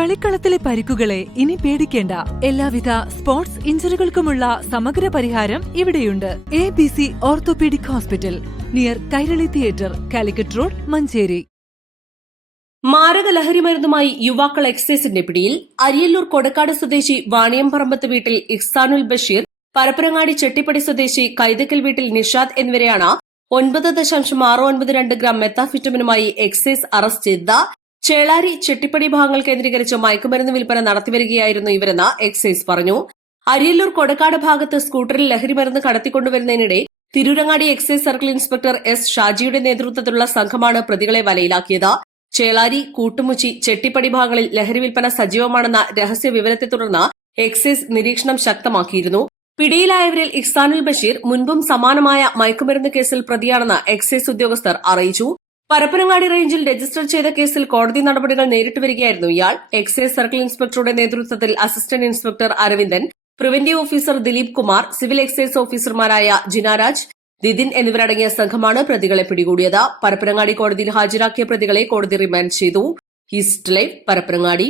കളിക്കളത്തിലെ പരിക്കുകളെ ഇനി പേടിക്കേണ്ട. എല്ലാവിധ സ്പോർട്സ് ഇഞ്ചുറികൾക്കുമുള്ള സമഗ്ര പരിഹാരം ഇവിടെയുണ്ട്. ABC orthopaedic hospital, near Kairali theatre, Calicut road, Manjeri. മാരക ലഹരിമരുന്നുമായി യുവാക്കൾ എക്സൈസിന്റെ പിടിയിൽ. അരിയല്ലൂർ കൊടക്കാട് സ്വദേശി വാണിയംപറമ്പത്ത് വീട്ടിൽ ഇഹ്സാനുൽ ബഷീർ, പരപ്പരങ്ങാടി ചെട്ടിപ്പടി സ്വദേശി കൈതക്കൽ വീട്ടിൽ നിഷാദ് എന്നിവരെയാണ് 9.692 ഗ്രാം മെത്താഫിറ്റമിനുമായി എക്സൈസ് അറസ്റ്റ് ചെയ്തത്. ചേളാരി ചെട്ടിപ്പടി ഭാഗങ്ങൾ കേന്ദ്രീകരിച്ച് മയക്കുമരുന്ന് വിൽപ്പന നടത്തിവരികയായിരുന്നു ഇവരെന്ന് എക്സൈസ് പറഞ്ഞു. അരിയല്ലൂർ കൊടക്കാട് ഭാഗത്ത് സ്കൂട്ടറിൽ ലഹരിമരുന്ന് കടത്തിക്കൊണ്ടുവരുന്നതിനിടെ Tirurangadi excise circle inspector S ഷാജിയുടെ നേതൃത്വത്തിലുള്ള സംഘമാണ് പ്രതികളെ വലയിലാക്കിയത്. ചേളാരി, കൂട്ടുമുച്ചി, ചെട്ടിപ്പടി ഭാഗങ്ങളിൽ ലഹരി വിൽപ്പന സജീവമാണെന്ന രഹസ്യ വിവരത്തെ തുടർന്ന് എക്സൈസ് നിരീക്ഷണം ശക്തമാക്കിയിരുന്നു. പിടിയിലായവരിൽ ഇഹ്സാനുൽ ബഷീർ മുൻപും സമാനമായ മയക്കുമരുന്ന് കേസിൽ പ്രതിയാണെന്ന് എക്സൈസ് ഉദ്യോഗസ്ഥർ അറിയിച്ചു. പരപ്പനങ്ങാടി റേഞ്ചിൽ രജിസ്റ്റർ ചെയ്ത കേസിൽ കോടതി നടപടികൾ നേരിട്ട് വരികയായിരുന്നു ഇയാൾ. എക്സൈസ് സർക്കിൾ ഇൻസ്പെക്ടറുടെ നേതൃത്വത്തിൽ assistant inspector Aravindan, preventive officer Dileep Kumar, civil excise ഓഫീസർമാരായ ജിനാരാജ്, ദിദിൻ എന്നിവരടങ്ങിയ സംഘമാണ് പ്രതികളെ പിടികൂടിയത്. പരപ്പനങ്ങാടി കോടതിയിൽ ഹാജരാക്കിയ പ്രതികളെ കോടതി റിമാൻഡ് ചെയ്തു. East live, Parappanangadi.